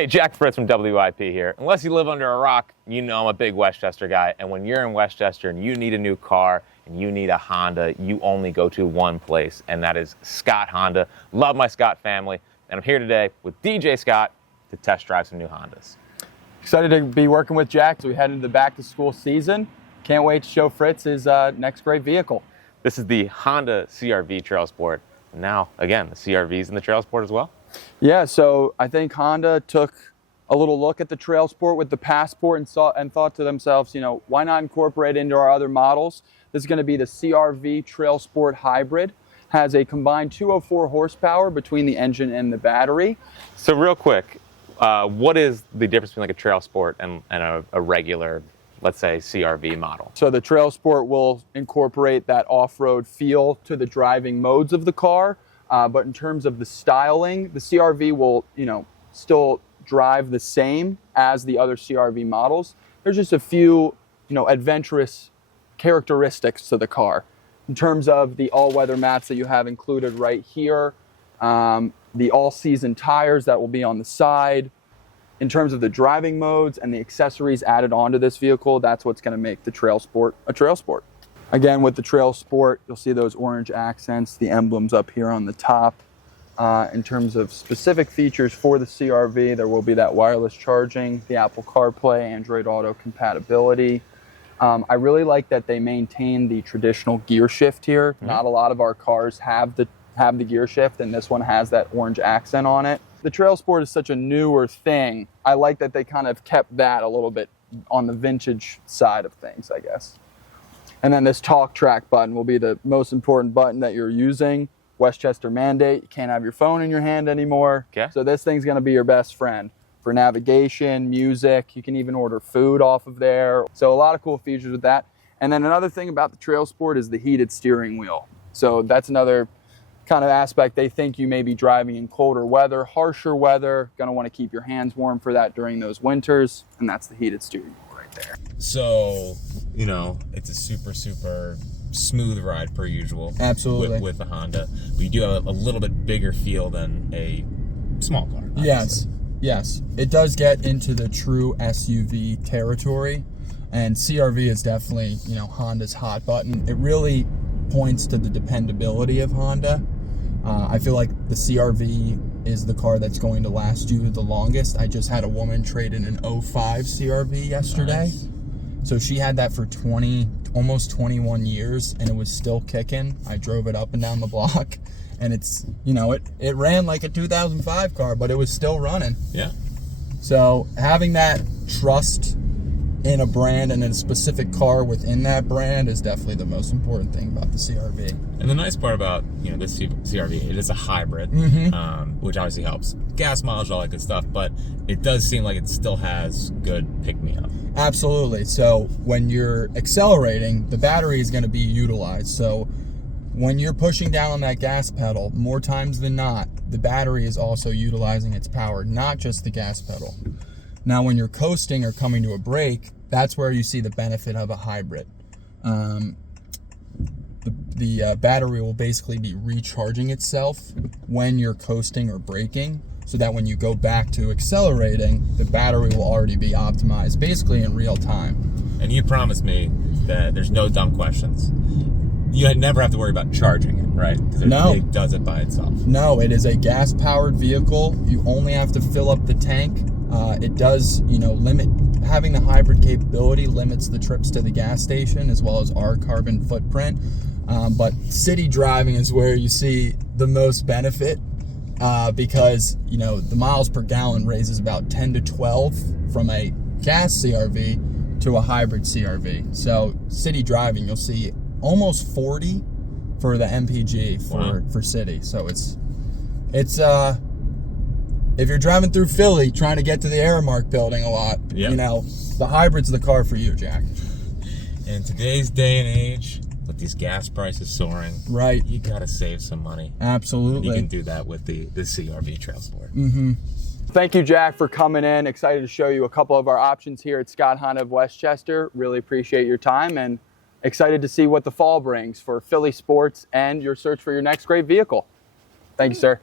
Hey, Jack Fritz from WIP here. Unless you live under a rock, you know I'm a big Westchester guy. And when you're in Westchester and you need a new car and you need a Honda, you only go to one place, and that is Scott Honda. Love my Scott family. And I'm here today with DJ Scott to test drive some new Hondas. Excited to be working with Jack as we head into the back-to-school season. Can't wait to show Fritz his next great vehicle. This is the Honda CR-V TrailSport. Now, again, the CR-V's in the TrailSport as well? Yeah, so I think Honda took a little look at the TrailSport with the Passport and thought to themselves, you know, why not incorporate it into our other models? This is going to be the CR-V TrailSport Hybrid. Has a combined 204 horsepower between the engine and the battery. So real quick, what is the difference between like a TrailSport and a regular, let's say, CR-V model? So the TrailSport will incorporate that off-road feel to the driving modes of the car. But in terms of the styling, the CR-V will, still drive the same as the other CR-V models. There's just a few, adventurous characteristics to the car. In terms of the all-weather mats that you have included right here, the all-season tires that will be on the side. In terms of the driving modes and the accessories added onto this vehicle, that's what's going to make the TrailSport a TrailSport. Again, with the TrailSport, you'll see those orange accents, the emblems up here on the top. In terms of specific features for the CR-V, there will be that wireless charging, the Apple CarPlay, Android Auto compatibility. I really like that they maintain the traditional gear shift here. Mm-hmm. Not a lot of our cars have the gear shift, and this one has that orange accent on it. The TrailSport is such a newer thing. I like that they kind of kept that a little bit on the vintage side of things, I guess. And then this talk track button will be the most important button that you're using. Westchester mandate, you can't have your phone in your hand anymore. Okay. So this thing's gonna be your best friend for navigation, music. You can even order food off of there. So a lot of cool features with that. And then another thing about the TrailSport is the heated steering wheel. So that's another kind of aspect. They think you may be driving in colder weather, harsher weather, gonna wanna keep your hands warm for that during those winters. And that's the heated steering wheel right there. So, it's a super smooth ride per usual. Absolutely. With the Honda. But you do have a little bit bigger feel than a small car. Obviously. Yes. It does get into the true SUV territory. And CR-V is definitely, Honda's hot button. It really points to the dependability of Honda. I feel like the CR-V is the car that's going to last you the longest. I just had a woman trade in an 05 CR-V yesterday. Nice. So she had that for almost 21 years, and it was still kicking. I drove it up and down the block, and it's, it ran like a 2005 car, but it was still running. Yeah. So having that trust in a brand and in a specific car within that brand is definitely the most important thing about the CR-V. And the nice part about this CR-V, it is a hybrid, which obviously helps gas mileage, all that good stuff. But it does seem like it still has good pick-me-up. Absolutely. So when you're accelerating, the battery is going to be utilized. So when you're pushing down on that gas pedal, more times than not, the battery is also utilizing its power, not just the gas pedal. Now, when you're coasting or coming to a brake, that's where you see the benefit of a hybrid. The battery will basically be recharging itself when you're coasting or braking, so that when you go back to accelerating, the battery will already be optimized, basically in real time. And you promised me that there's no dumb questions. You never have to worry about charging it, right? Because it does it by itself. No, it is a gas-powered vehicle. You only have to fill up the tank. It does, limit, having the hybrid capability limits the trips to the gas station as well as our carbon footprint. But city driving is where you see the most benefit because, the miles per gallon raises about 10 to 12 from a gas CR-V to a hybrid CR-V. So city driving, you'll see almost 40 for the MPG for city. So it's if you're driving through Philly trying to get to the Aramark building a lot, the hybrid's the car for you, Jack. In today's day and age, with these gas prices soaring, right, you gotta save some money. Absolutely. And you can do that with the CR-V TrailSport. Mm-hmm. Thank you, Jack, for coming in. Excited to show you a couple of our options here at Scott Honda of Westchester. Really appreciate your time and excited to see what the fall brings for Philly sports and your search for your next great vehicle. Thank you, sir.